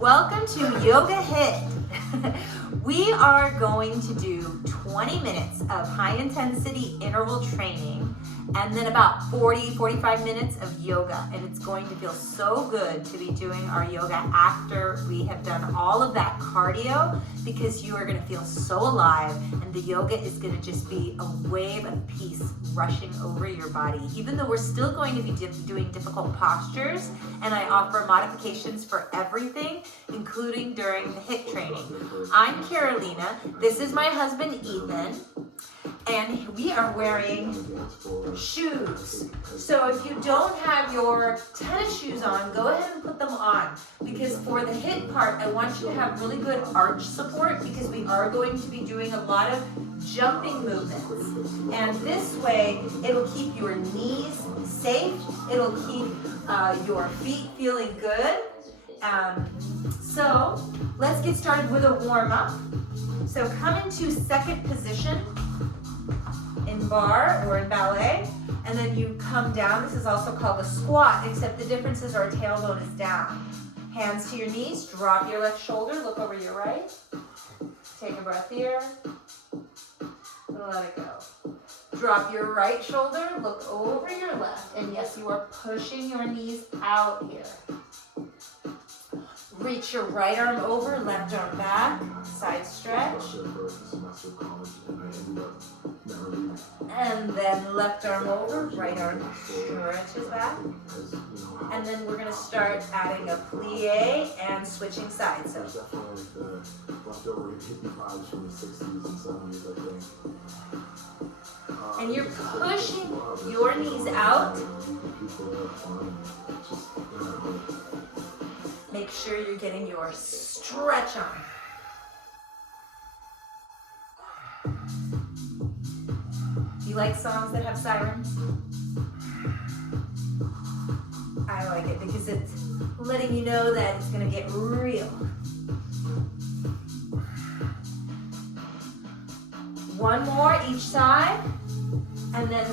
Welcome to Yoga HIIT. We are going to do 20 minutes of high intensity interval training and then about 45 minutes of yoga. And it's going to feel so good to be doing our yoga after we have done all of that cardio, because you are going to feel so alive and the yoga is going to just be a wave of peace rushing over your body. Even though we're still going to be doing difficult postures, and I offer modifications for everything, including during the HIIT training. I'm Carolina, this is my husband Ethan, and we are wearing shoes. So if you don't have your tennis shoes on, go ahead and put them on, because for the HIIT part, I want you to have really good arch support, because we are going to be doing a lot of jumping movements. And this way, it'll keep your knees safe, it'll keep your feet feeling good. So let's get started with a warm-up. So come into second position in bar or in ballet, and then you come down. This is also called a squat, except the difference is our tailbone is down. Hands to your knees, drop your left shoulder, look over your right. Take a breath here, let it go. Drop your right shoulder, look over your left, and yes, you are pushing your knees out here. Reach your right arm over, left arm back, side stretch. And then left arm over, right arm stretches back. And then we're gonna start adding a plie and switching sides. So and you're pushing your knees out. Make sure you're getting your stretch on. You like songs that have sirens? I like it because it's letting you know that it's going to get real. One more each side, and then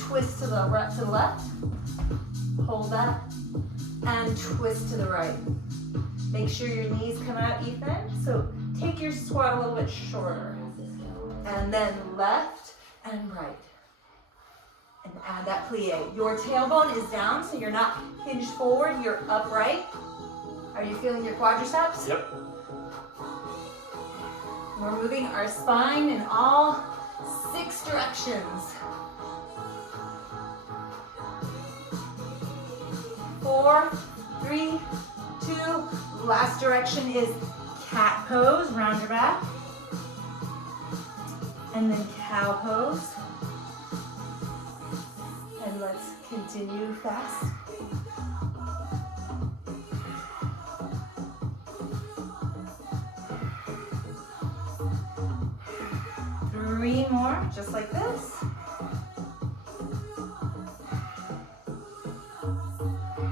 twist to the right, to the left. Hold that, and twist to the right. Make sure your knees come out even. So take your squat a little bit shorter, and then left and right. And add that plie. Your tailbone is down, so you're not hinged forward, you're upright. Are you feeling your quadriceps? Yep. We're moving our spine in all 6 directions. 4, 3, 2, last direction is cat pose, round your back. And then cow pose. And let's continue fast. Three more, just like this.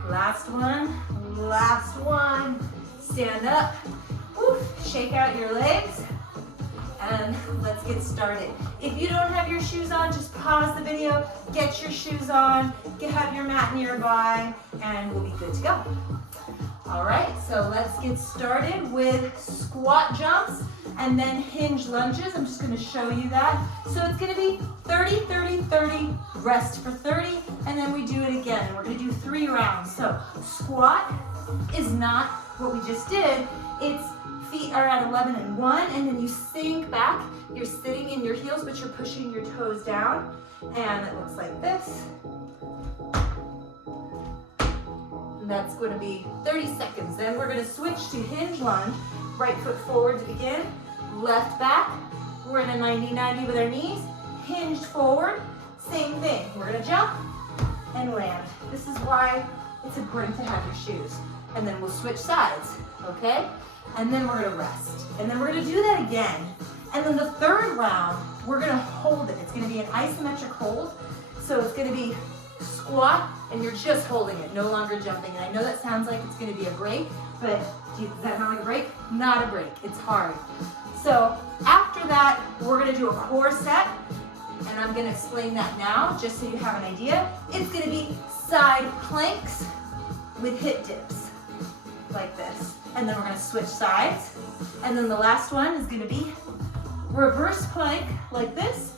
Last one. Stand up, shake out your legs, and let's get started. If you don't have your shoes on, just pause the video, get your shoes on, have your mat nearby, and we'll be good to go. All right, so let's get started with squat jumps and then hinge lunges. I'm just gonna show you that. So it's gonna be 30, 30, 30, rest for 30, and then we do it again. And we're gonna do 3 rounds. So squat is not what we just did. It's feet are at 11 and 1, and then you sink back. You're sitting in your heels, but you're pushing your toes down. And it looks like this. And that's going to be 30 seconds. Then we're going to switch to hinge lunge. Right foot forward to begin. Left back. We're in a 90-90 with our knees. Hinged forward. Same thing. We're going to jump and land. This is why it's important to have your shoes. And then we'll switch sides, okay? And then we're gonna rest. And then we're gonna do that again. And then the third round, we're gonna hold it. It's gonna be an isometric hold. So it's gonna be squat, and you're just holding it, no longer jumping. And I know that sounds like it's gonna be a break, but does that sound like a break? Not a break, it's hard. So after that, we're gonna do a core set, and I'm gonna explain that now, just so you have an idea. It's gonna be side planks with hip dips, like this. And then we're gonna switch sides. And then the last one is gonna be reverse plank like this.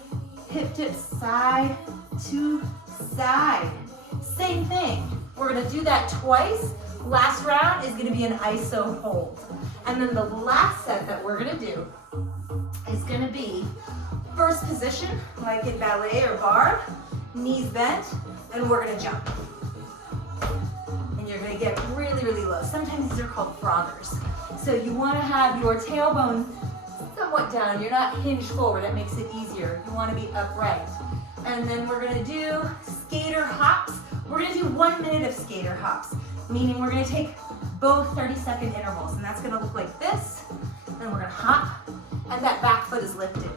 Hip tips side to side. Same thing. We're gonna do that twice. Last round is gonna be an iso hold. And then the last set that we're gonna do is gonna be first position, like in ballet or bar, knees bent, and we're gonna jump. And you're gonna get really, really low. Sometimes these are called froggers. So you wanna have your tailbone somewhat down. You're not hinged forward, that makes it easier. You wanna be upright. And then we're gonna do skater hops. We're gonna do 1 minute of skater hops, meaning we're gonna take both 30-second intervals, and that's gonna look like this. And we're gonna hop, and that back foot is lifted.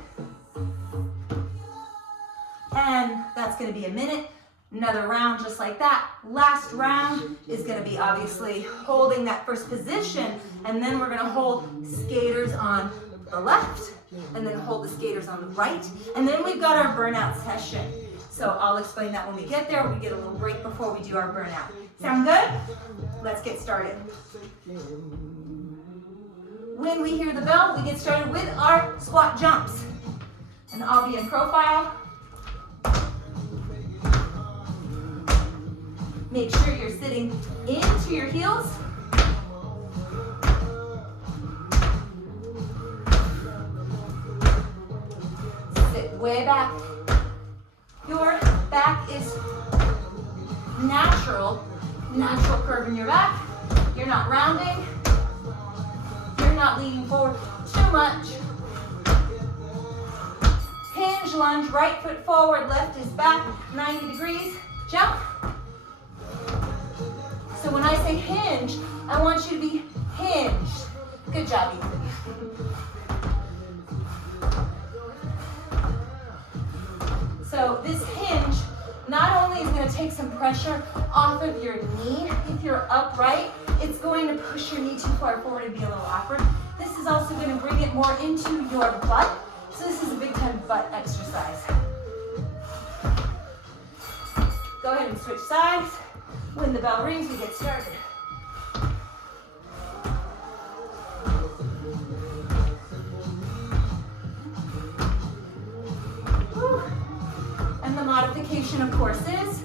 And that's gonna be a minute. Another round just like that. Last round is gonna be obviously holding that first position, and then we're gonna hold skaters on the left, and then hold the skaters on the right, and then we've got our burnout session. So I'll explain that when we get there. We get a little break before we do our burnout. Sound good? Let's get started. When we hear the bell, we get started with our squat jumps. And I'll be in profile. Make sure you're sitting into your heels. Sit way back. Your back is natural curve in your back. You're not rounding. You're not leaning forward too much. Hinge lunge, right foot forward, left is back, 90 degrees, jump. So when I say hinge, I want you to be hinged. Good job, Ethan. So this hinge not only is going to take some pressure off of your knee, if you're upright, it's going to push your knee too far forward and be a little awkward. This is also going to bring it more into your butt. So this is a big time butt exercise. Go ahead and switch sides. When the bell rings, we get started. Whew. And the modification, of course, is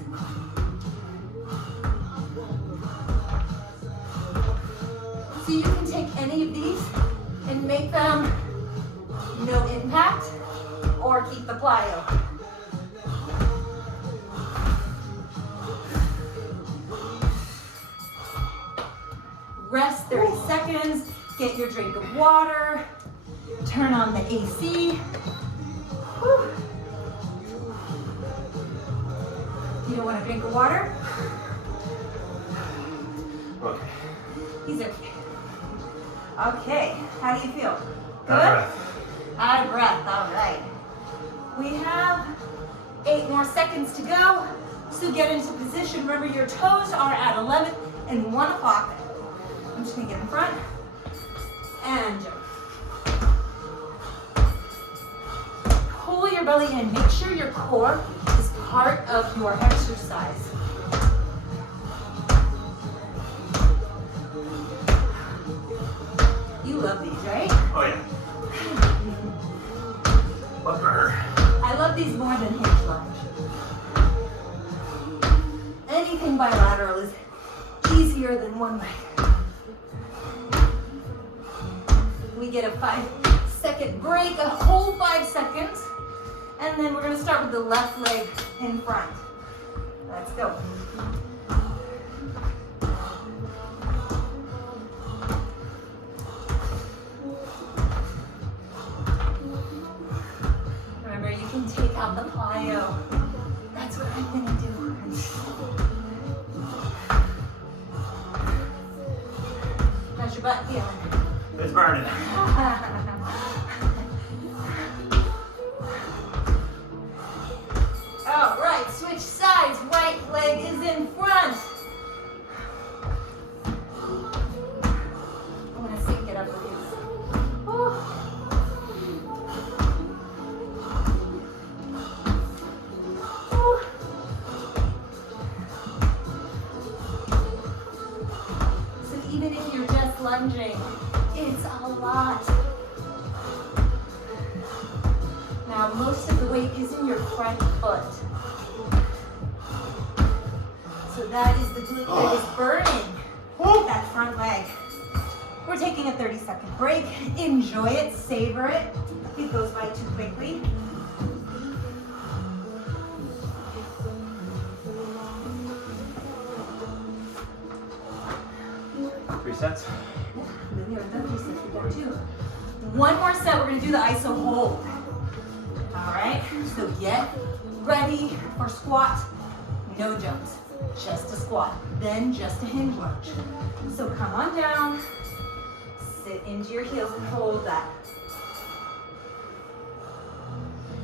so you can take any of these and make them no impact or keep the plyo. Rest 30 seconds, get your drink of water, turn on the AC. Whew. You don't want a drink of water? Okay. He's okay. Okay, how do you feel? Good? Out of breath. Out of breath, all right. We have 8 more seconds to go. So get into position. Remember, your toes are at 11 and 1 o'clock. I'm just gonna get in front and jump. Pull your belly in. Make sure your core is part of your exercise. You love these, right? Oh yeah. Much better. I love these more than hinge lunge. Anything bilateral is easier than one leg. We get a 5-second break, a whole 5 seconds, and then we're going to start with the left leg in front. Let's go. Remember, you can take out the plyo. That's what I'm going to do. How's your butt feeling? It's burning. All right, switch sides. Right leg is in front. I'm gonna sync it up with you. Whew. Whew. So even if you're just lunging. It's a lot. Now, most of the weight is in your front foot. So that is the glute that is burning that front leg. We're taking a 30-second break. Enjoy it, savor it. It goes by too quickly. Three sets. We haven't done 3 sets, we've done 2. One more set, we're gonna do the iso hold. All right, so get ready for squat. No jumps, just a squat, then just a hinge lunge. So come on down, sit into your heels and hold that.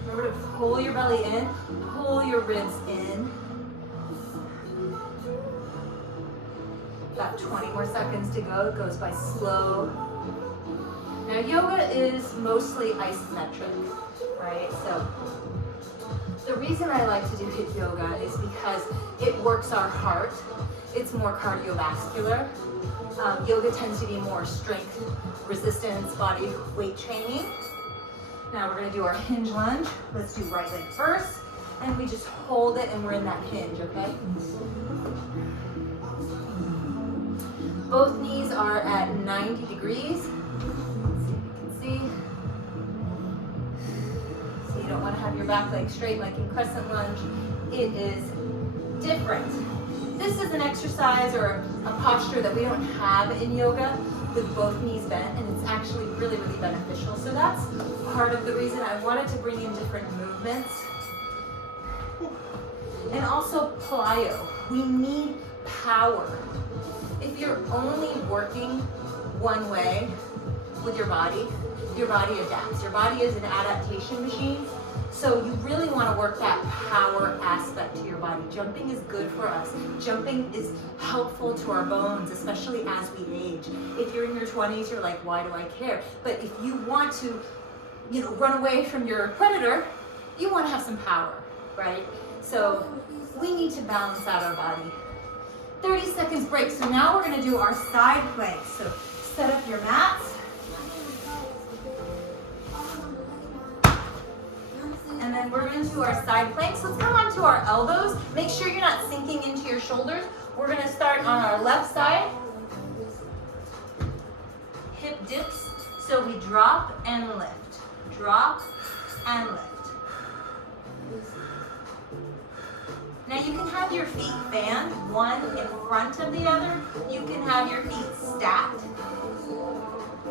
Remember to pull your belly in, pull your ribs in. About 20 more seconds to go. It goes by slow. Now yoga is mostly isometric, right? So the reason I like to do HIIT yoga is because it works our heart. It's more cardiovascular. Yoga tends to be more strength, resistance, body weight training. Now we're gonna do our hinge lunge. Let's do right leg first. And we just hold it and we're in that hinge, okay? Both knees are at 90 degrees. Let's see if you can see. So you don't want to have your back leg straight like in crescent lunge. It is different. This is an exercise or a posture that we don't have in yoga with both knees bent, and it's actually really, really beneficial. So that's part of the reason I wanted to bring in different movements. And also plyo. We need power. If you're only working one way with your body adapts. Your body is an adaptation machine. So you really want to work that power aspect to your body. Jumping is good for us. Jumping is helpful to our bones, especially as we age. If you're in your 20s, you're like, why do I care? But if you want to, run away from your predator, you want to have some power, right? So we need to balance out our body. 30 seconds break. So now we're going to do our side planks. So set up your mats. And then we're going to do our side planks. Let's come onto our elbows. Make sure you're not sinking into your shoulders. We're going to start on our left side. Hip dips. So we drop and lift. Drop and lift. Now you can have your feet fanned, one in front of the other. You can have your feet stacked.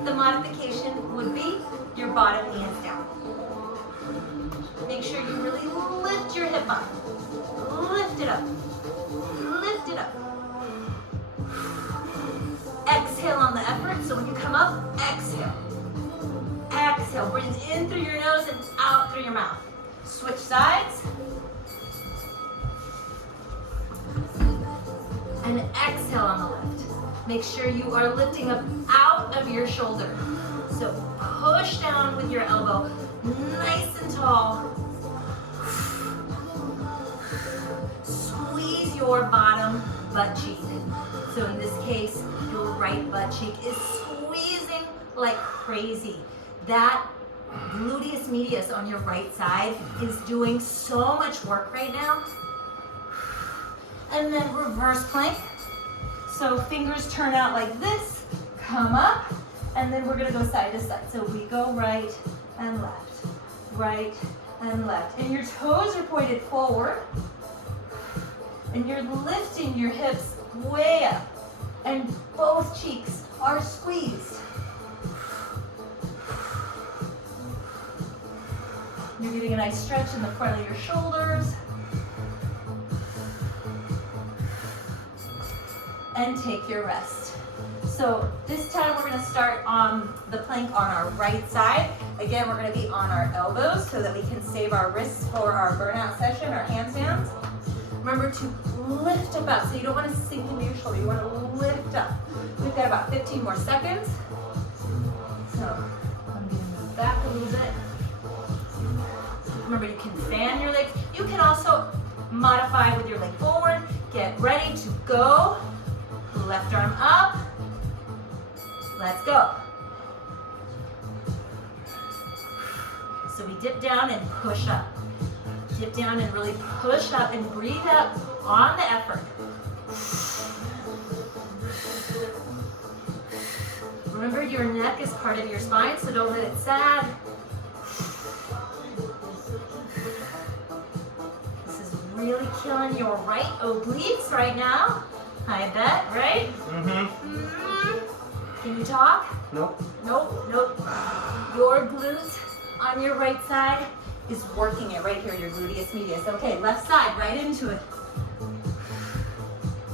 The modification would be your bottom knee is down. Make sure you really lift your hip up. Lift it up. Lift it up. Exhale on the effort. So when you come up, exhale. Exhale. Breathe in through your nose and out through your mouth. Switch sides. And exhale on the lift. Make sure you are lifting up out of your shoulder. So push down with your elbow, nice and tall. Squeeze your bottom butt cheek. So in this case, your right butt cheek is squeezing like crazy. That gluteus medius on your right side is doing so much work right now. And then reverse plank. So fingers turn out like this, come up, and then we're gonna go side to side. So we go right and left, right and left. And your toes are pointed forward, and you're lifting your hips way up, and both cheeks are squeezed. You're getting a nice stretch in the front of your shoulders. And take your rest. So this time we're gonna start on the plank on our right side. Again, we're gonna be on our elbows so that we can save our wrists for our burnout session, our handstands. Remember to lift up out, so you don't wanna sink into your shoulder, you wanna lift up. We've got about 15 more seconds. So I'm gonna move back a little bit. Remember, you can fan your legs. You can also modify with your leg forward. Get ready to go. Left arm up, Let's go. So we dip down and push up. Dip down and really push up and breathe up on the effort. Remember, your neck is part of your spine, so don't let it sag. This is really killing your right obliques right now. I bet, right? Can you talk? Nope. Nope, nope. Your glute on your right side is working it right here, your gluteus medius. Okay, left side, right into it.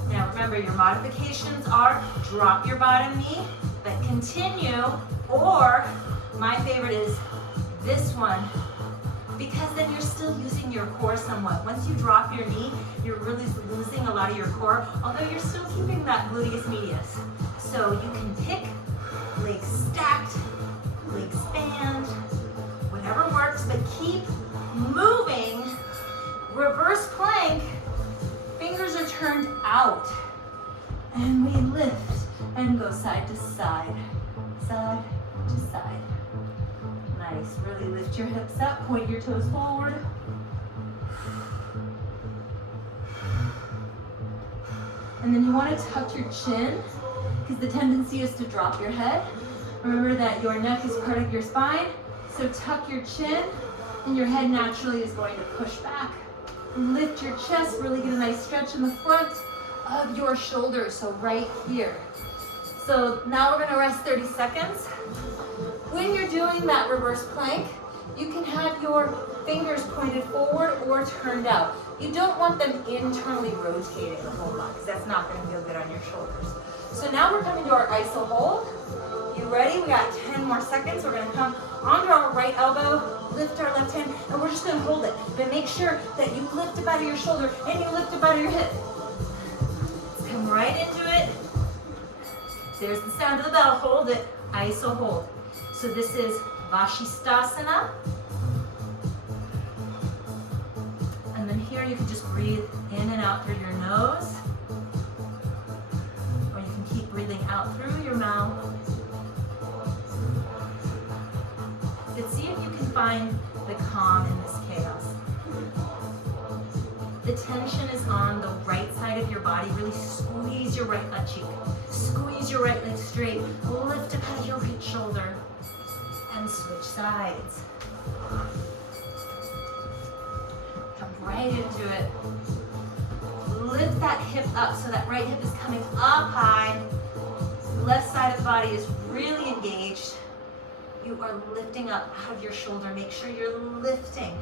Now remember, your modifications are drop your bottom knee, but continue, or my favorite is this one, because then you're still using your core somewhat. Once you drop your knee, you're really losing a lot of your core, although you're still keeping that gluteus medius. So you can pick legs stacked, legs spanned, whatever works, but keep moving. Reverse plank, fingers are turned out, and we lift and go side to side, side to side. Nice, really lift your hips up, point your toes forward. And then you want to tuck your chin, because the tendency is to drop your head. Remember that your neck is part of your spine, so tuck your chin, and your head naturally is going to push back. Lift your chest, really get a nice stretch in the front of your shoulders, so right here. So now we're gonna rest 30 seconds. When you're doing that reverse plank, you can have your fingers pointed forward or turned out. You don't want them internally rotating the whole lot, because that's not gonna feel good on your shoulders. So now we're coming to our iso hold. You ready? We got 10 more seconds. We're gonna come onto our right elbow, lift our left hand, and we're just gonna hold it. But make sure that you lift up out of your shoulder and you lift up out of your hip. Let's come right into it. There's the sound of the bell. Hold it. Iso hold. So this is Vashisthasana. And then here you can just breathe in and out through your nose. Or you can keep breathing out through your mouth. But see if you can find the calm in this chaos. The tension is on the right side of your body. Really squeeze your right butt cheek. Squeeze your right leg straight. Lift up out of your right shoulder. And switch sides. Come right into it. Lift that hip up so that right hip is coming up high. Left side of the body is really engaged. You are lifting up out of your shoulder. Make sure you're lifting.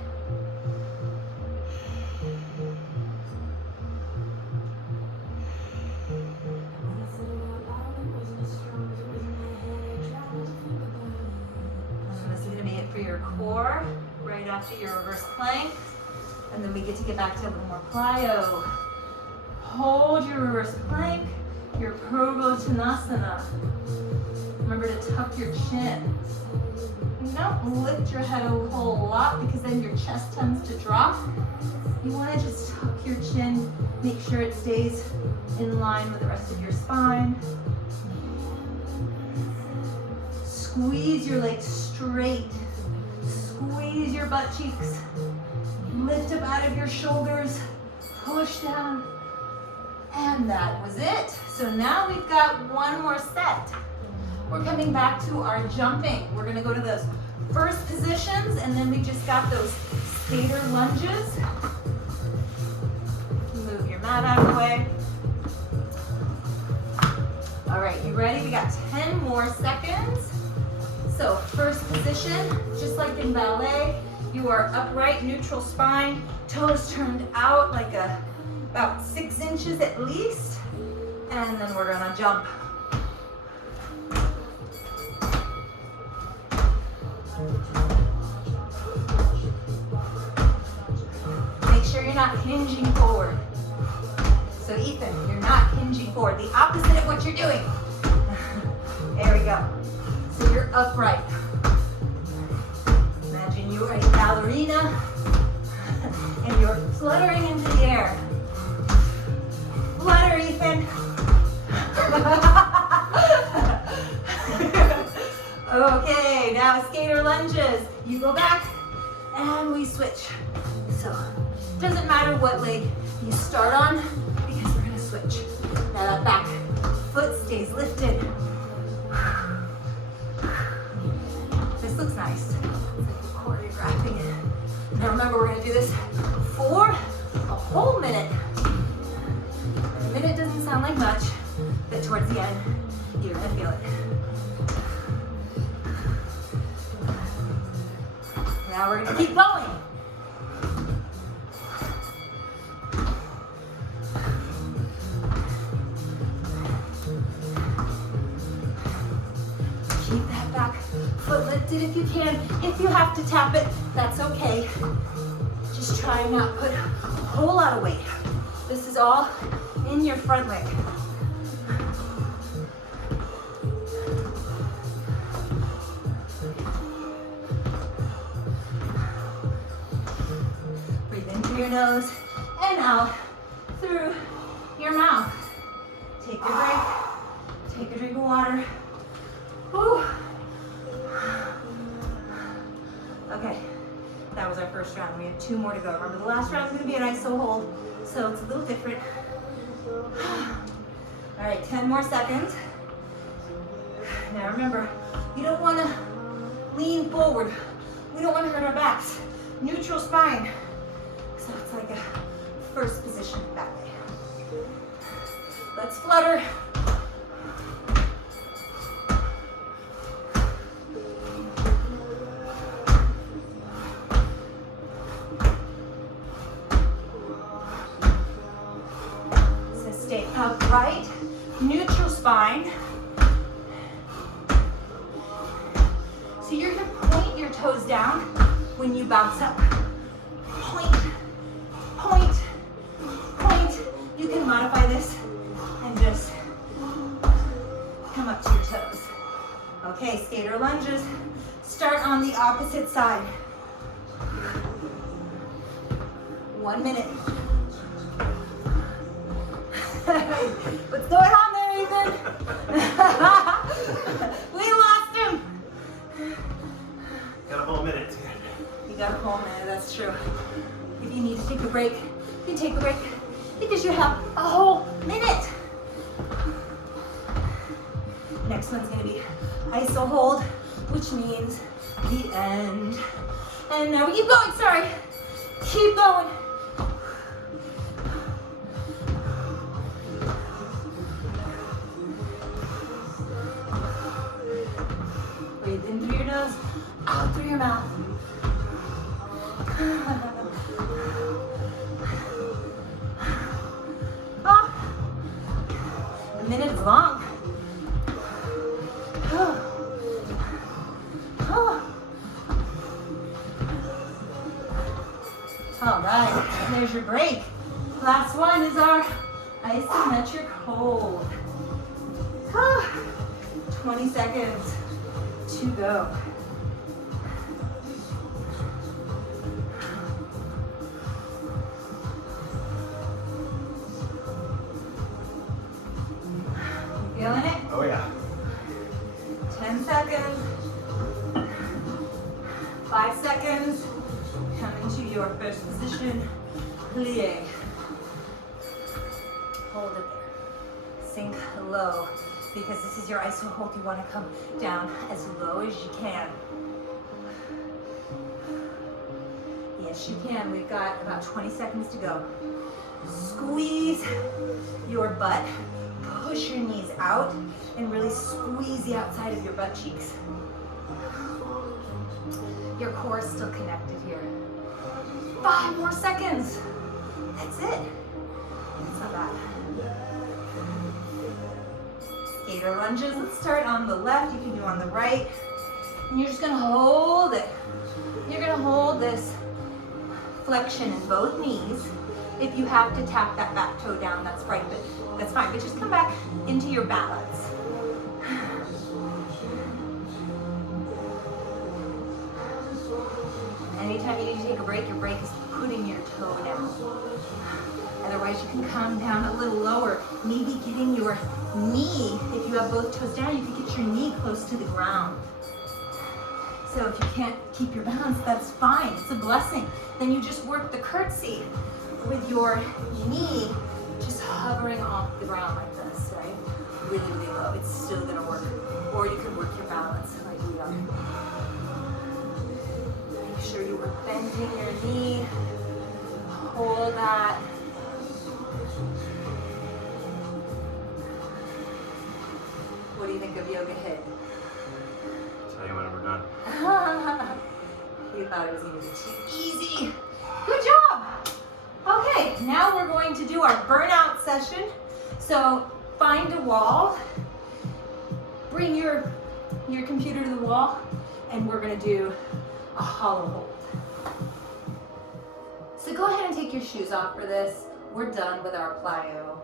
This is going to be it for your core, right after your reverse plank. And then we get to get back to a little more plyo. Hold your reverse plank, your Purvottanasana. Remember to tuck your chin. Don't lift your head a whole lot, because then your chest tends to drop. You want to just tuck your chin, make sure it stays in line with the rest of your spine. Squeeze your legs straight. Squeeze your butt cheeks. Lift up out of your shoulders. Push down. And that was it. So now we've got one more set. We're coming back to our jumping. We're gonna go to those first positions, and then we just got those skater lunges. Move your mat out of the way. All right, you ready? We got 10 more seconds. So first position, just like in ballet, you are upright, neutral spine, toes turned out like about 6 inches at least, and then we're gonna jump. Make sure you're not hinging forward. So Ethan, you're not hinging forward. The opposite of what you're doing. There we go. So you're upright. Imagine you're a ballerina and you're fluttering into the air. Flutter, Ethan. Okay, now skater lunges. You go back and we switch. So, doesn't matter what leg you start on because we're gonna switch. Now that back foot stays lifted. This looks nice. It's like we're choreographing it. Now remember, we're gonna do this for a whole minute. A minute doesn't sound like much, but towards the end, you're gonna feel it. Now we're gonna keep going. Keep that back foot lifted if you can. If you have to tap it, that's okay. Just try and not put a whole lot of weight. This is all in your front leg. Breathe in through your nose and out through your mouth. Take a break. Take a drink of water. Whew. Okay, that was our first round. We have 2 more to go. Remember, the last round is going to be an iso hold, so it's a little different. All right, 10 more seconds. Now remember, you don't want to lean forward. We don't want to hurt our backs. Neutral spine. So it's like a first position that way. Let's flutter. Stay upright, neutral spine. So you're gonna point your toes down when you bounce up. Point, point, point. You can modify this and just come up to your toes. Okay, skater lunges. Start on the opposite side. 1 minute. What's going on there, Ethan? We lost him. Got a whole minute. You got a whole minute, that's true. If you need to take a break, you can take a break because you have a whole minute. Next one's gonna be iso hold, which means the end. And now we keep going, sorry. Keep going. Breathe in through your nose, out through your mouth. Oh, a minute is long. All right, there's your break. Last one is our isometric hold. 20 seconds to go. Feeling it? Oh yeah. 10 seconds. 5 seconds. Come into your first position. Plie. Hold it there. Sink low. Because this is your iso hold, you want to come down as low as you can. Yes, you can. We've got about 20 seconds to go. Squeeze your butt. Push your knees out and really squeeze the outside of your butt cheeks. Your core is still connected here. 5 more seconds. That's it. That's not bad. Skater lunges. Let's start on the left. You can do on the right. And you're just going to hold it. You're going to hold this flexion in both knees. If you have to tap that back toe down, that's right, but that's fine. But just come back into your balance. Anytime you need to take a break, your break is putting your toe down. Otherwise, you can come down a little lower. Maybe getting your knee, if you have both toes down, you can get your knee close to the ground. So if you can't keep your balance, that's fine. It's a blessing. Then you just work the curtsy with your knee just hovering off the ground like this, right? Really, really low. It's still gonna work. Or you can work your balance like we are. Make sure you are bending your knee. Hold that. What do you think of yoga HIIT? Tell you when we're done. You thought it was going to be too easy. Good job. Okay, now we're going to do our burnout session. So find a wall, bring your computer to the wall, and we're going to do a hollow hold. So go ahead and take your shoes off for this. We're done with our plyo.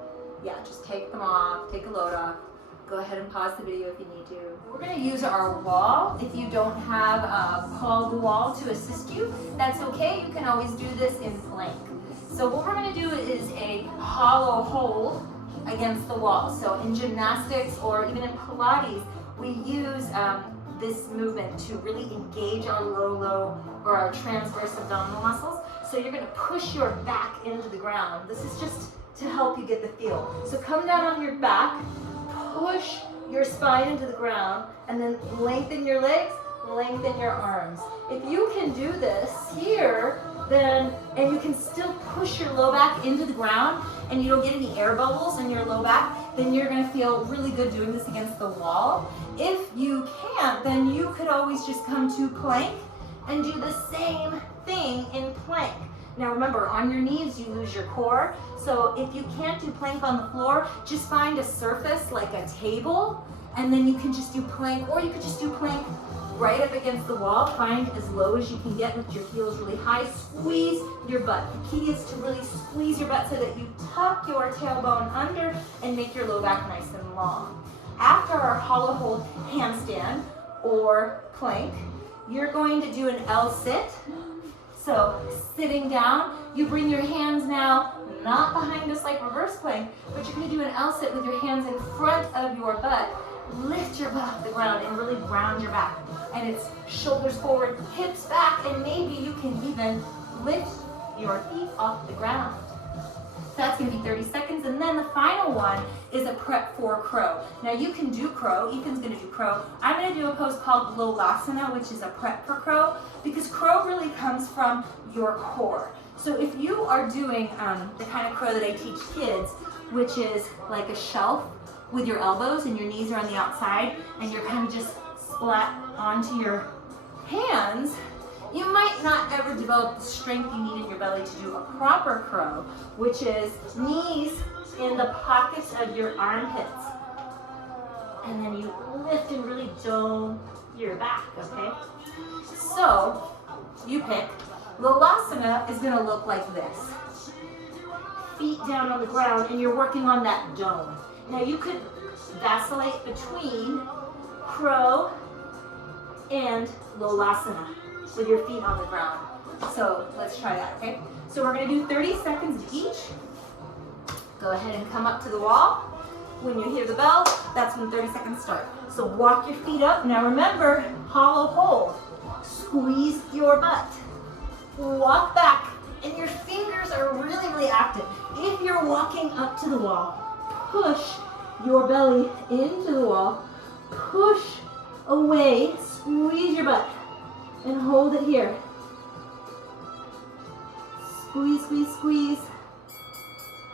Yeah, just take them off, take a load off. Go ahead and pause the video if you need to. We're going to use our wall. If you don't have Paul the wall to assist you, that's okay. You can always do this in plank. So what we're going to do is a hollow hold against the wall. So in gymnastics or even in Pilates, we use this movement to really engage our low or our transverse abdominal muscles. So you're going to push your back into the ground. This is just to help you get the feel. So come down on your back. Push your spine into the ground and then lengthen your legs, lengthen your arms. If you can do this here, then, and you can still push your low back into the ground and you don't get any air bubbles in your low back, then you're gonna feel really good doing this against the wall. If you can't, then you could always just come to plank and do the same thing in plank. Now remember, on your knees, you lose your core. So if you can't do plank on the floor, just find a surface like a table, and then you can just do plank, or you could just do plank right up against the wall. Find as low as you can get with your heels really high. Squeeze your butt. The key is to really squeeze your butt so that you tuck your tailbone under and make your low back nice and long. After our hollow hold handstand or plank, you're going to do an L-Sit. So sitting down, you bring your hands now, not behind us like reverse plank, but you're going to do an L-Sit with your hands in front of your butt. Lift your butt off the ground and really ground your back. And it's shoulders forward, hips back, and maybe you can even lift your feet off the ground. That's going to be 30 seconds. And then the final one is a prep for crow. Now you can do crow. Ethan's going to do crow. I'm going to do a pose called locust, which is a prep for crow, because crow really comes from your core. So if you are doing the kind of crow that I teach kids, which is like a shelf with your elbows and your knees are on the outside and you're kind of just splat onto your hands, you might not ever develop the strength you need in your belly to do a proper crow, which is knees in the pockets of your armpits. And then you lift and really dome your back, okay? So, you pick. Lolasana is gonna look like this. Feet down on the ground and you're working on that dome. Now you could vacillate between crow and Lolasana with your feet on the ground. So let's try that, okay? So we're gonna do 30 seconds of each. Go ahead and come up to the wall. When you hear the bell, that's when 30 seconds start. So walk your feet up. Now remember, hollow hold. Squeeze your butt. Walk back, and your fingers are really, really active. If you're walking up to the wall, push your belly into the wall. Push away, squeeze your butt. And hold it here. Squeeze, squeeze, squeeze.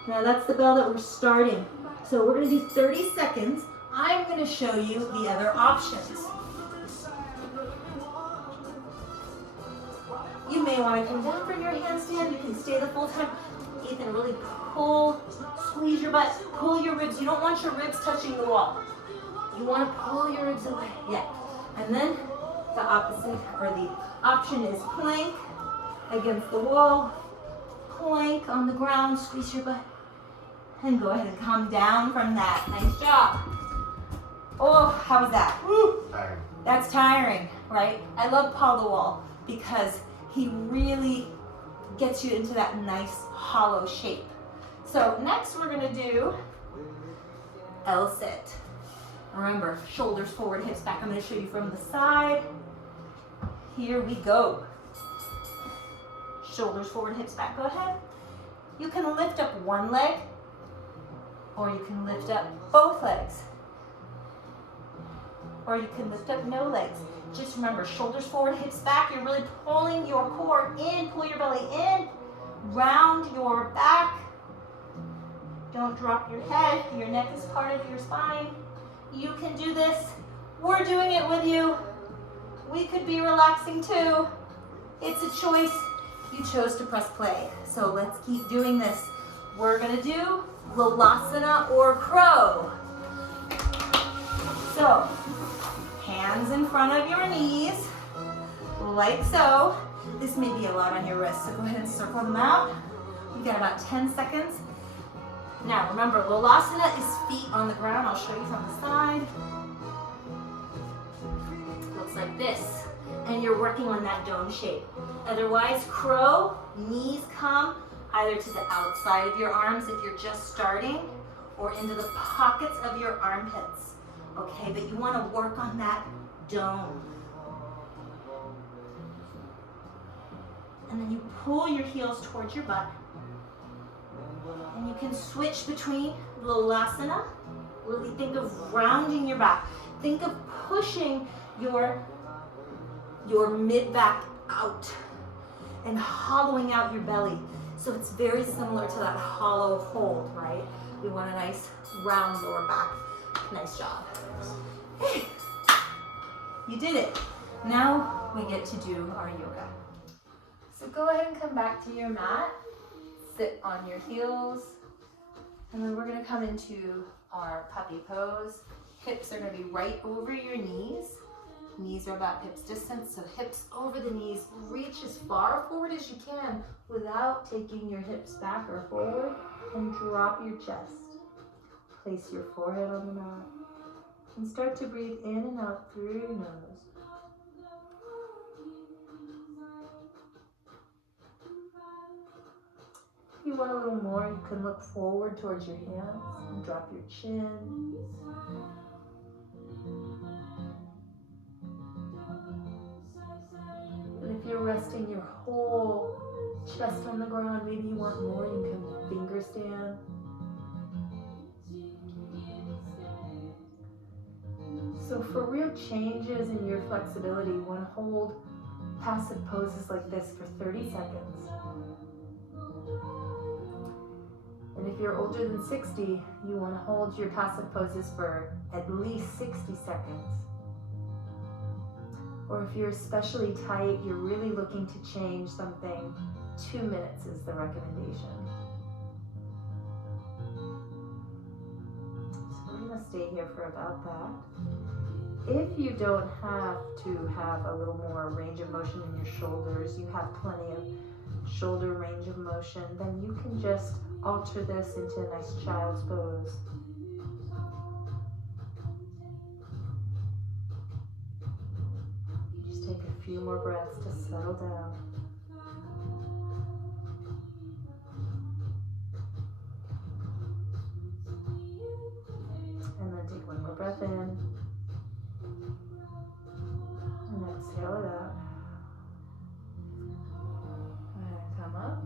Now that's the bell that we're starting. So we're going to do 30 seconds. I'm going to show you the other options. You may want to come down from your handstand. You can stay the full time. Ethan, really pull, squeeze your butt, pull your ribs. You don't want your ribs touching the wall. You want to pull your ribs away. Yeah. And then the opposite, or the option is plank against the wall, plank on the ground, squeeze your butt, and go ahead and come down from that. Nice job. Oh, how was that? Woo. Tiring. That's tiring, right? I love Paul the Wall because he really gets you into that nice hollow shape. So next we're gonna do L-Sit. Remember, shoulders forward, hips back. I'm gonna show you from the side. Here we go. Shoulders forward, hips back. Go ahead. You can lift up one leg, or you can lift up both legs, or you can lift up no legs. Just remember, shoulders forward, hips back. You're really pulling your core in, pull your belly in, round your back. Don't drop your head. Your neck is part of your spine. You can do this. We're doing it with you. We could be relaxing too. It's a choice. You chose to press play. So let's keep doing this. We're gonna do Lalasana or crow. So, hands in front of your knees, like so. This may be a lot on your wrists, so go ahead and circle them out. You've got about 10 seconds. Now remember, Lalasana is feet on the ground. I'll show you from the side. Looks like this. And you're working on that dome shape. Otherwise, crow, knees come either to the outside of your arms if you're just starting, or into the pockets of your armpits. Okay, but you want to work on that dome. And then you pull your heels towards your butt. And you can switch between Lalasana. Really think of rounding your back. Think of pushing your mid-back out and hollowing out your belly. So it's very similar to that hollow hold, right? We want a nice round lower back. Nice job. Hey, you did it. Now we get to do our yoga. So go ahead and come back to your mat. Sit on your heels. And then we're gonna come into our puppy pose. Hips are gonna be right over your knees. Knees are about hips distance, so hips over the knees. Reach as far forward as you can without taking your hips back or forward, and drop your chest. Place your forehead on the mat and start to breathe in and out through your nose. If you want a little more, you can look forward towards your hands and drop your chin. And if you're resting your whole chest on the ground, maybe you want more, you can finger stand. So for real changes in your flexibility, one hold passive poses like this for 30 seconds. And if you're older than 60, you want to hold your passive poses for at least 60 seconds. Or if you're especially tight, you're really looking to change something, 2 minutes is the recommendation. So we're gonna stay here for about that. If you don't have to have a little more range of motion in your shoulders, you have plenty of shoulder range of motion, then you can just alter this into a nice child's pose. Just take a few more breaths to settle down. And then take one more breath in. And exhale it out. And come up.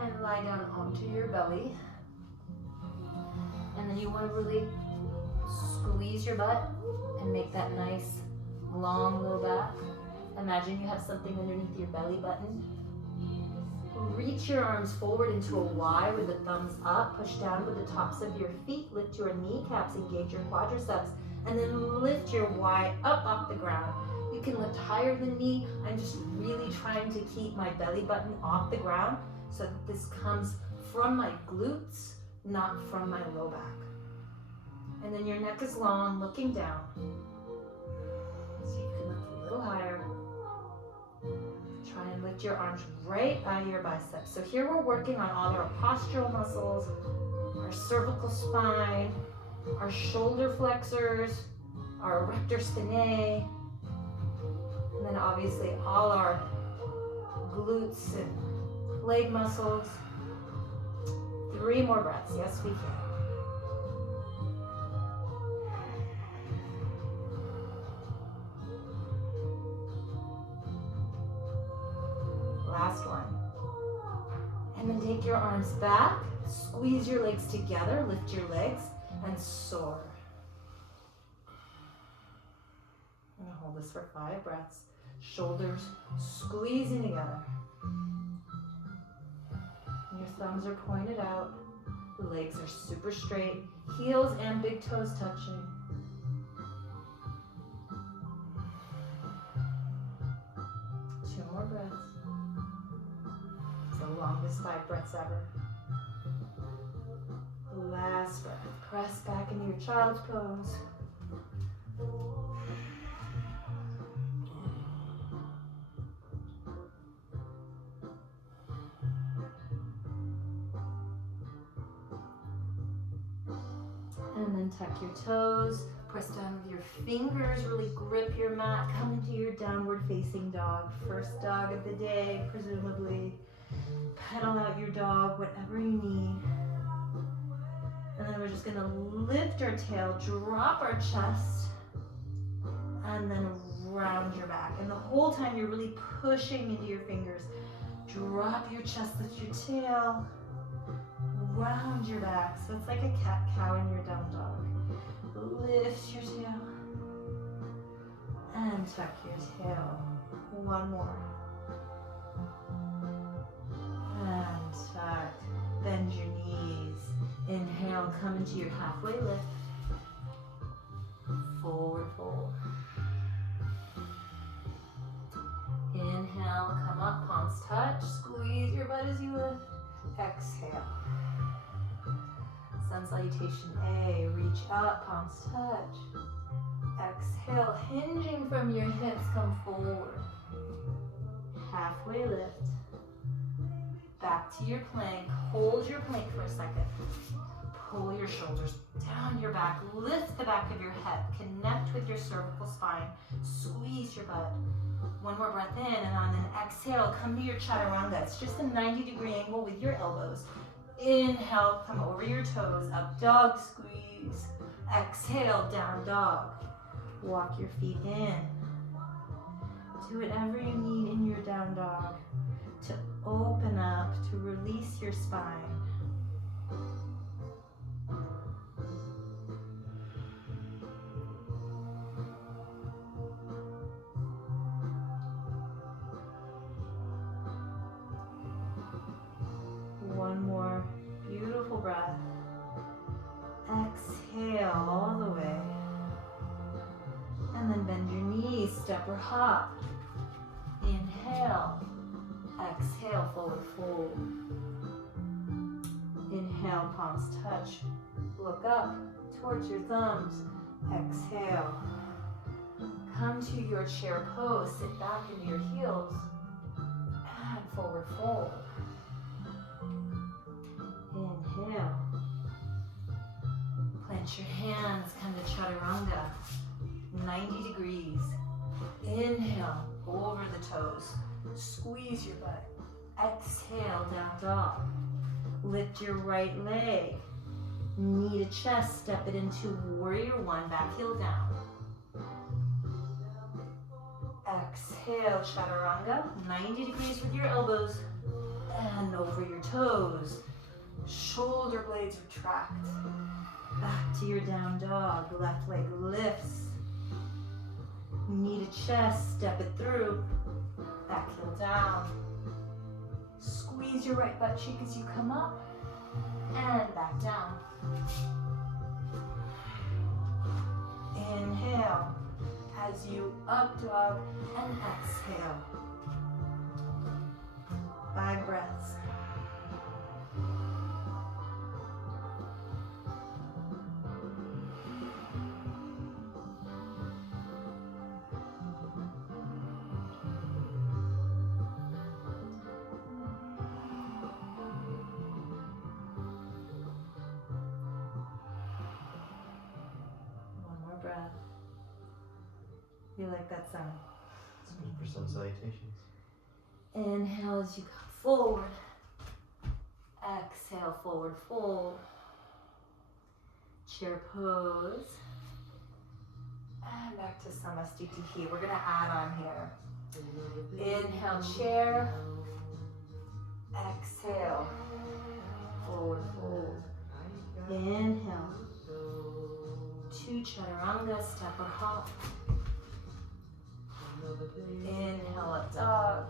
And lie down onto your belly. And then you want to really squeeze your butt and make that nice long low back. Imagine you have something underneath your belly button. Reach your arms forward into a Y with the thumbs up. Push down with the tops of your feet. Lift your kneecaps, engage your quadriceps, and then lift your Y up off the ground. You can lift higher than me. I'm just really trying to keep my belly button off the ground so that this comes from my glutes, not from my low back. And then your neck is long, looking down. So you can lift a little higher. Try and lift your arms right by your biceps. So here we're working on all our postural muscles, our cervical spine, our shoulder flexors, our erector spinae, and then obviously all our glutes and leg muscles. 3 more breaths. Yes, we can. And then take your arms back, squeeze your legs together, lift your legs, and soar. I'm gonna hold this for 5 breaths. Shoulders squeezing together. Your thumbs are pointed out. Legs are super straight. Heels and big toes touching. Two more breaths. It's the longest 5 breaths ever. Last breath. Press back into your child's pose. And then tuck your toes, press down with your fingers, really grip your mat, come into your downward facing dog. First dog of the day, presumably. Pedal out your dog, whatever you need. And then we're just gonna lift our tail, drop our chest, and then round your back. And the whole time you're really pushing into your fingers. Drop your chest, lift your tail, round your back. So it's like a cat-cow in your down dog. Lift your tail and tuck your tail. One more. And tuck. Bend your knees. Inhale, come into your halfway lift. Forward fold. Inhale, come up, palms touch. Squeeze your butt as you lift. Exhale. Sun salutation A, reach up, palms touch. Exhale, hinging from your hips, come forward. Halfway lift. Back to your plank, hold your plank for a second. Pull your shoulders down your back, lift the back of your head, connect with your cervical spine, squeeze your butt. One more breath in, and on an exhale, come to your chaturanga. It's just a 90-degree angle with your elbows. Inhale, come over your toes, up dog squeeze. Exhale, down dog. Walk your feet in. Do whatever you need in your down dog to open up, to release your spine. One more beautiful breath. Exhale all the way. And then bend your knees, step or hop. Inhale. Exhale, forward fold. Inhale, palms touch. Look up towards your thumbs. Exhale. Come to your chair pose. Sit back into your heels. And forward fold. Inhale. Plant your hands, come to chaturanga. 90 degrees. Inhale, over the toes. Squeeze your butt. Exhale, down dog. Lift your right leg. Knee to chest, step it into warrior one, back heel down. Exhale, chaturanga. 90 degrees with your elbows and over your toes. Shoulder blades retract. Back to your down dog. Left leg lifts. Knee to chest, step it through. Back heel down. Squeeze your right butt cheek as you come up and back down. Inhale as you up dog and exhale. 5 breaths. Breath. You like that sound? It's good for sun salutations. Inhale as you come forward. Exhale, forward fold. Chair pose. And back to Samastitihi. We're going to add on here. Inhale, chair. Exhale. Forward fold. Inhale. 2 chaturanga, step or hop. Inhale, up dog.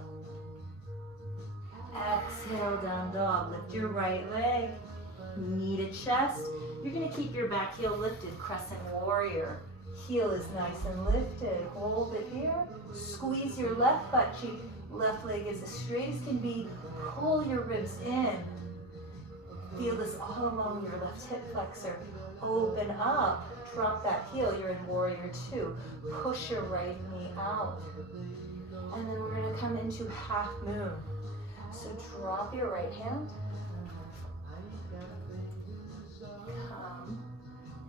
Exhale, down dog. Lift your right leg. Knee to chest. You're going to keep your back heel lifted. Crescent warrior. Heel is nice and lifted. Hold it here. Squeeze your left butt cheek. Left leg is as straight as can be. Pull your ribs in. Feel this all along your left hip flexor. Open up. Drop that heel. You're in warrior 2. Push your right knee out. And then we're going to come into half moon. So drop your right hand. Come.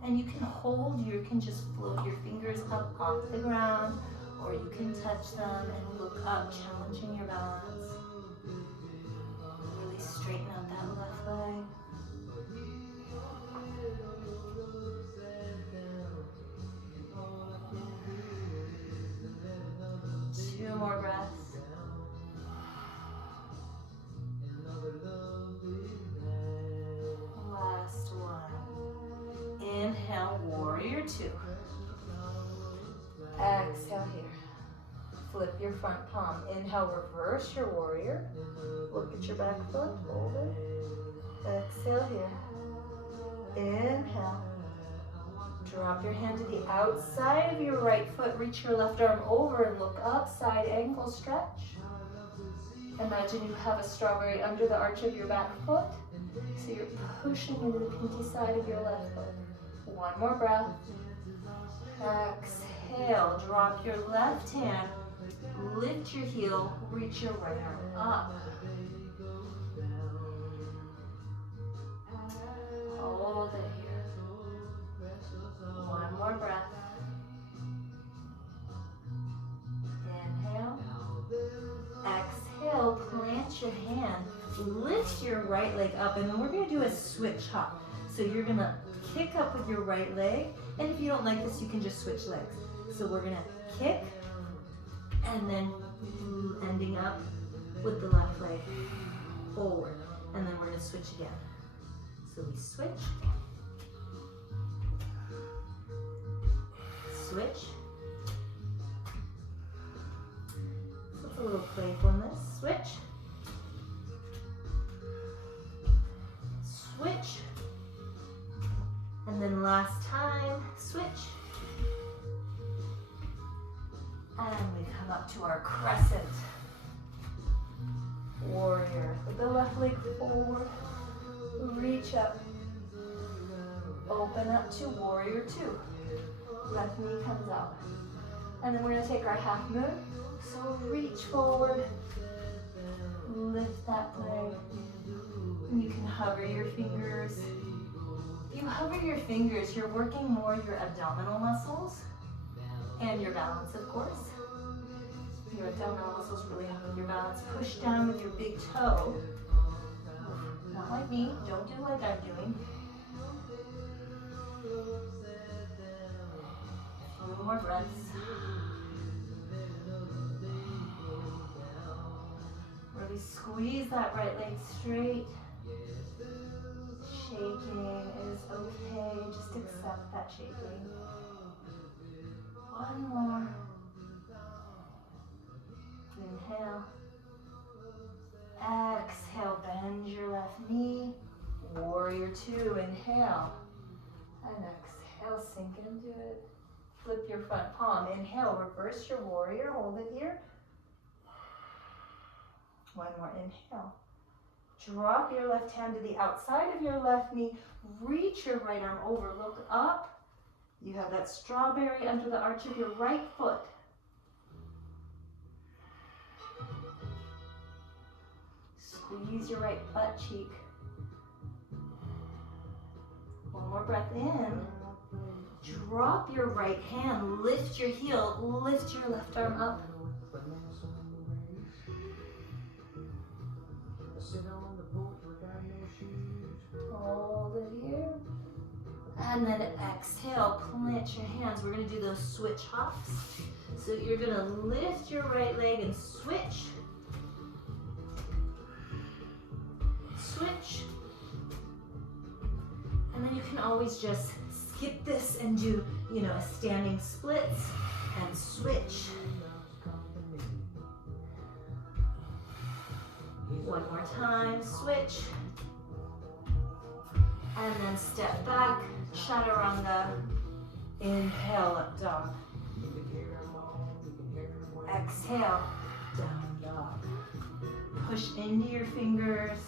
And you can hold, you can just float your fingers up off the ground, or you can touch them and look up, challenging your balance. Really straighten out that left leg. Two more breaths. Last one. Inhale, warrior 2. Exhale here. Flip your front palm. Inhale, reverse your warrior. Look at your back foot, hold it. Exhale here. Inhale. Drop your hand to the outside of your right foot. Reach your left arm over and look up. Side ankle stretch. Imagine you have a strawberry under the arch of your back foot. So you're pushing into the pinky side of your left foot. One more breath. Exhale. Drop your left hand. Lift your heel. Reach your right arm up. Hold it here. One more breath. Inhale. Exhale. Plant your hand. Lift your right leg up, and then we're going to do a switch hop. So you're going to kick up with your right leg, and if you don't like this, you can just switch legs. So we're going to kick, and then ending up with the left leg forward, and then we're going to switch again. So we switch, switch. So it's a little playfulness. Switch. Switch. And then last time, switch. And we come up to our crescent warrior. With the left leg forward, reach up. Open up to warrior 2. Left knee comes out. And then we're going to take our half moon. So reach forward, lift that leg. And you can hover your fingers. If you hover your fingers, you're working more your abdominal muscles and your balance, of course. Your abdominal muscles really help with your balance. Push down with your big toe. Not like me, don't do like I'm doing. A few more breaths. Really squeeze that right leg straight. Shaking is okay, just accept that shaking. One more. Inhale. Exhale, bend your left knee. Warrior 2, inhale. And exhale, sink into it. Flip your front palm. Inhale, reverse your warrior, hold it here. One more inhale. Drop your left hand to the outside of your left knee. Reach your right arm over, look up. You have that strawberry under the arch of your right foot. Squeeze your right butt cheek. One more breath in. Drop your right hand, lift your heel, lift your left arm up. Hold it here. And then exhale, plant your hands. We're going to do those switch hops. So you're going to lift your right leg and switch. switch. And then you can always just skip this and do, a standing splits and switch. One more time, switch. And then step back, chaturanga. Inhale, up dog. Exhale, down dog. Push into your fingers,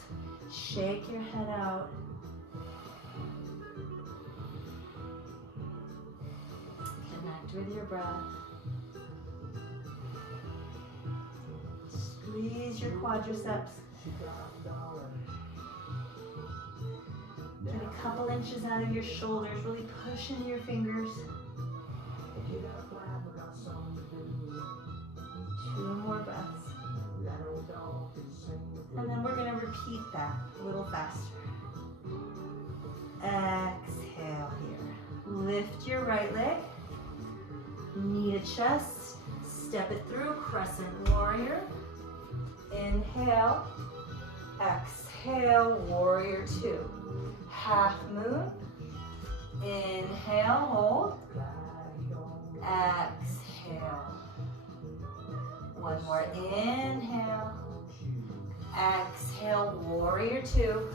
shake your head out. Connect with your breath. Squeeze your quadriceps. Get a couple inches out of your shoulders, really push into your fingers. 2 more breaths. And then we're going to repeat that a little faster. Exhale here. Lift your right leg. Knee to chest. Step it through, crescent warrior. Inhale. Exhale, warrior 2. Half moon. Inhale, hold. Exhale. One more, inhale. Exhale, warrior 2.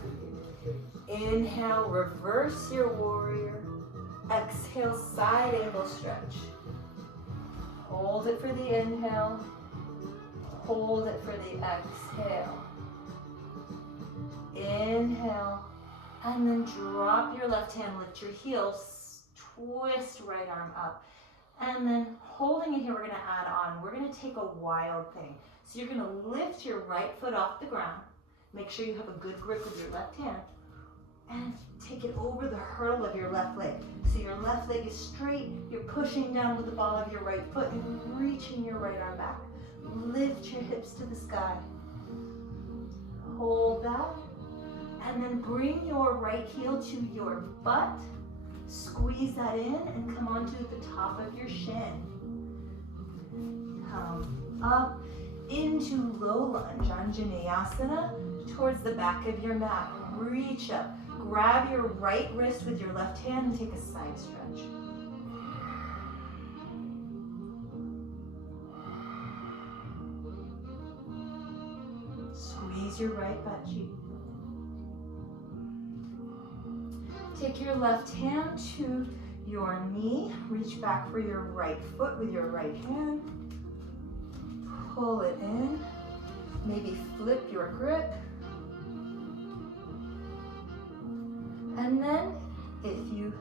Inhale, reverse your warrior. Exhale, side angle stretch. Hold it for the inhale. Hold it for the exhale. Inhale. And then drop your left hand, lift your heels, twist right arm up. And then holding it here, we're gonna add on. We're gonna take a wild thing. So you're gonna lift your right foot off the ground. Make sure you have a good grip with your left hand. And take it over the hurdle of your left leg. So your left leg is straight, you're pushing down with the ball of your right foot and reaching your right arm back. Lift your hips to the sky. Hold that. And then bring your right heel to your butt. Squeeze that in and come onto the top of your shin. Come up into low lunge, Anjaneyasana, towards the back of your mat. Reach up. Grab your right wrist with your left hand and take a side stretch. Squeeze your right butt cheek. Take your left hand to your knee. Reach back for your right foot with your right hand. Pull it in. Maybe flip your grip. And then, if you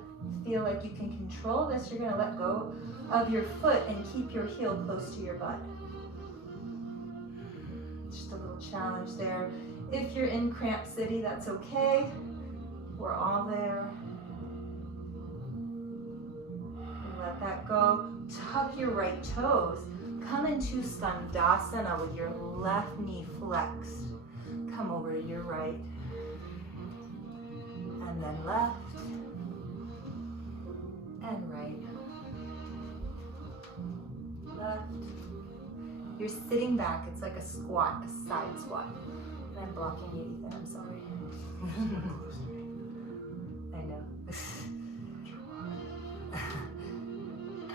feel like you can control this, you're going to let go of your foot and keep your heel close to your butt. Just a little challenge there. If you're in cramp city, that's okay. We're all there. Let that go. Tuck your right toes. Come into Skandasana with your left knee flexed. Come over to your right. And then left. And right. Left. You're sitting back. It's like a squat, a side squat. And I'm blocking you, Ethan. I'm sorry. I know.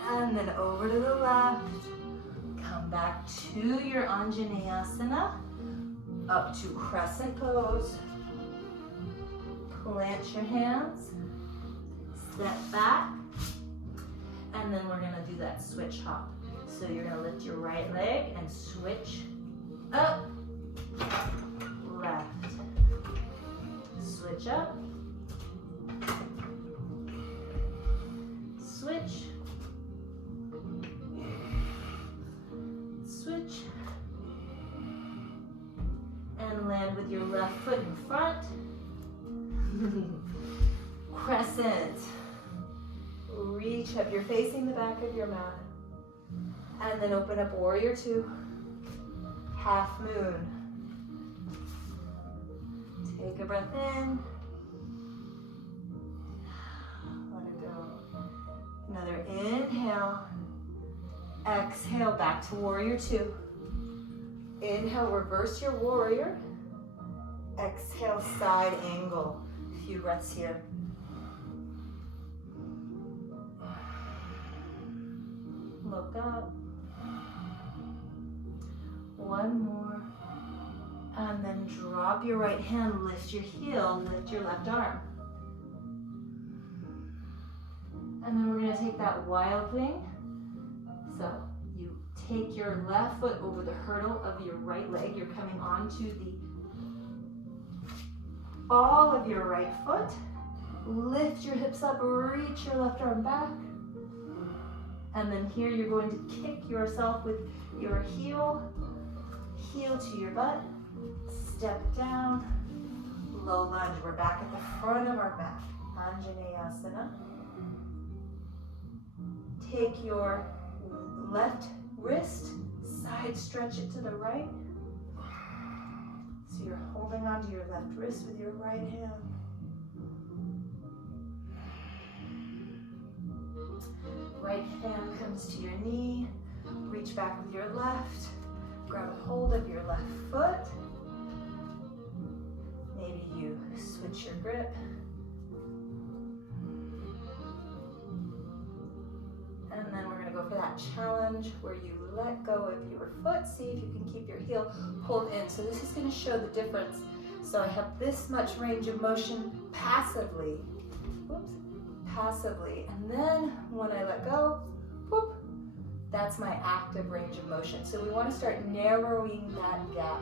And then over to the left. Come back to your Anjaneyasana. Up to crescent pose. Plant your hands. Step back. And then we're going to do that switch hop. So you're going to lift your right leg and switch up. Left. Switch up. Switch. Switch. And land with your left foot in front. Crescent. Reach up. You're facing the back of your mat. And then open up warrior 2. Half moon. Take a breath in. Let it go. Another inhale. Exhale, back to warrior 2. Inhale, reverse your warrior. Exhale, side angle. A few breaths here. Look up. One more. And then drop your right hand, lift your heel, lift your left arm. And then we're gonna take that wild thing. So you take your left foot over the hurdle of your right leg. You're coming onto the ball of your right foot. Lift your hips up, reach your left arm back. And then here you're going to kick yourself with your heel to your butt. Step down, low lunge. We're back at the front of our mat. Anjaneyasana. Take your left wrist, side stretch it to the right. So you're holding onto your left wrist with your right hand. Right hand comes to your knee. Reach back with your left. Grab a hold of your left foot. Maybe you switch your grip. And then we're going to go for that challenge where you let go of your foot. See if you can keep your heel pulled in. So this is going to show the difference. So I have this much range of motion passively. Whoops. Passively. And then when I let go, whoop, that's my active range of motion. So we want to start narrowing that gap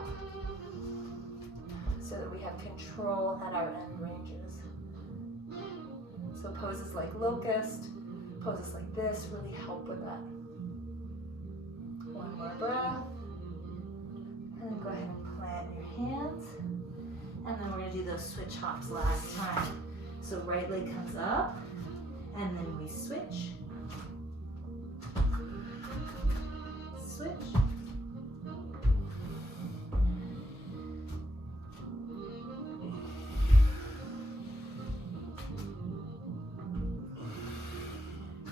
so that we have control at our end ranges. So poses like locust, poses like this really help with that. One more breath. And then go ahead and plant your hands. And then we're going to do those switch hops last time. So right leg comes up, and then we switch. Switch.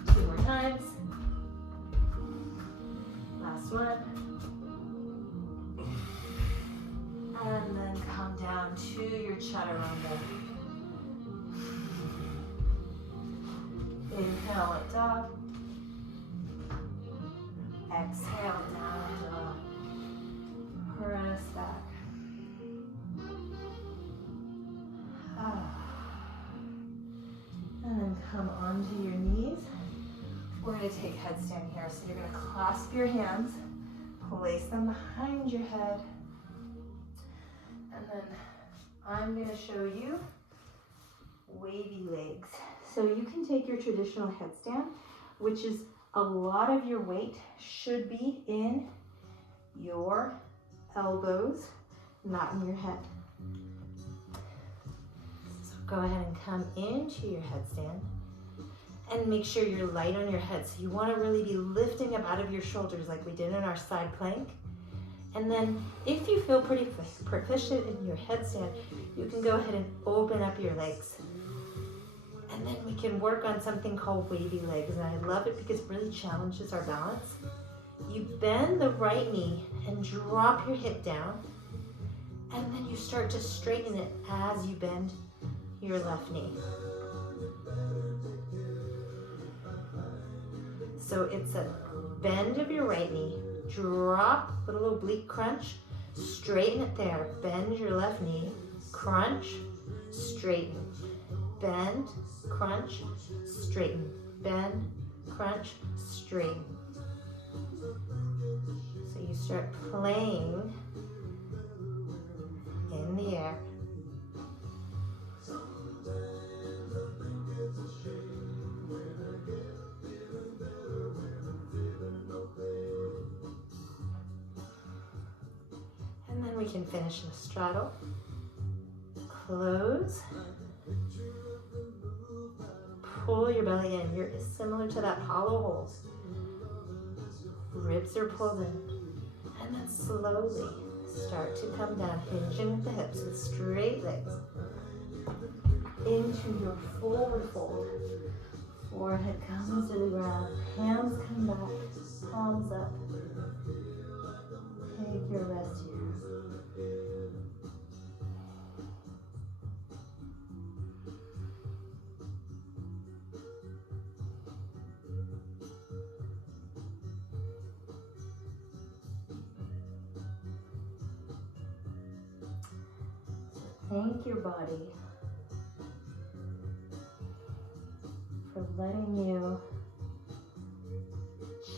Two more times. Last one. And then come down to your chaturanga. Inhale, lift up. Exhale, down dog. Press back. And then come onto your knees. We're going to take headstand here. So you're going to clasp your hands, place them behind your head, and then I'm going to show you wavy legs. So you can take your traditional headstand, which is a lot of your weight should be in your elbows, not in your head. So go ahead and come into your headstand and make sure you're light on your head. So you want to really be lifting up out of your shoulders like we did in our side plank. And then if you feel pretty proficient in your headstand, you can go ahead and open up your legs. And then we can work on something called wavy legs. And I love it because it really challenges our balance. You bend the right knee and drop your hip down. And then you start to straighten it as you bend your left knee. So it's a bend of your right knee, drop, put a little oblique crunch, straighten it there, bend your left knee, crunch, straighten, bend, crunch, straighten, bend, crunch, straighten. So you start playing in the air. And then we can finish in a straddle. Close. Pull your belly in. You're similar to that hollow hold. Ribs are pulled in. And then slowly start to come down, hinging at the hips with straight legs. Into your forward fold. Forehead comes to the ground. Hands come back. Palms up. Take your rest here. Thank your body for letting you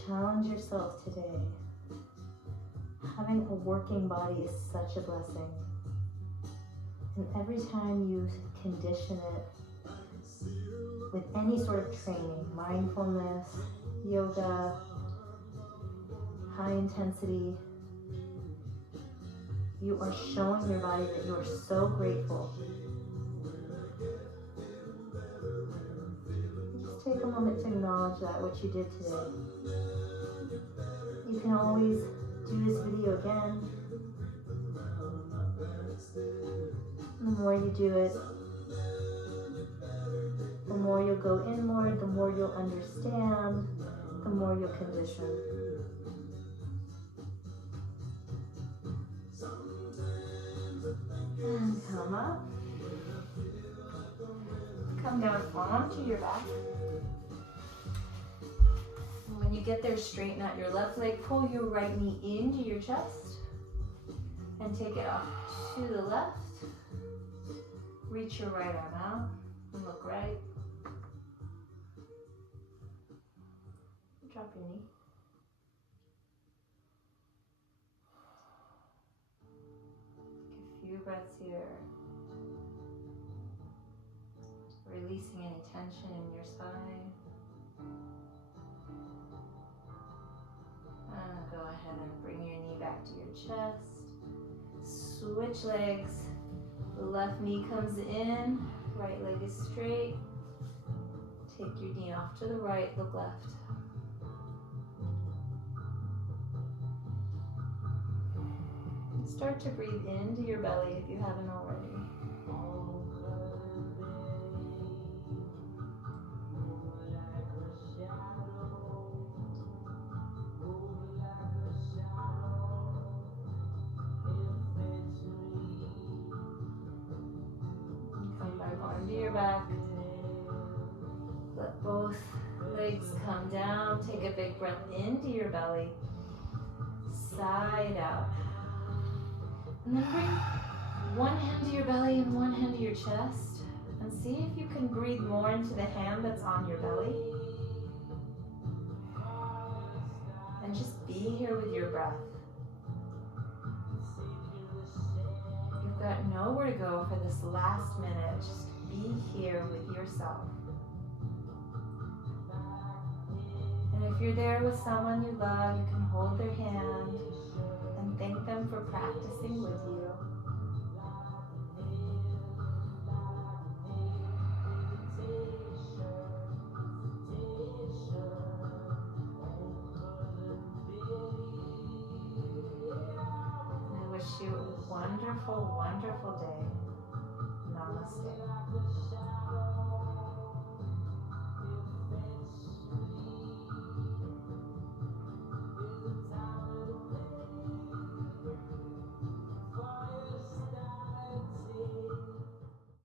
challenge yourself today. Having a working body is such a blessing. And every time you condition it with any sort of training, mindfulness, yoga, high intensity, you are showing your body that you are so grateful. Just take a moment to acknowledge that, what you did today. You can always do this video again. The more you do it, the more you'll go inward, the more you'll understand, the more you'll condition. And come up. Come down onto your back. And when you get there, straighten out your left leg. Pull your right knee into your chest. And take it off to the left. Reach your right arm out. And look right. Drop your knee. Take a few breaths here. Releasing any tension in your spine. And go ahead and bring your knee back to your chest. Switch legs. The left knee comes in, right leg is straight. Take your knee off to the right, look left. And start to breathe into your belly if you haven't already. Come back onto your back. Let both legs come down. Take a big breath into your belly. Side out. And then bring one hand to your belly and one hand to your chest. And see if you can breathe more into the hand that's on your belly. And just be here with your breath. You've got nowhere to go for this last minute. Just be here with yourself. And if you're there with someone you love, you can hold their hand and thank them for practicing with you. I wish you a wonderful, wonderful day. Namaste.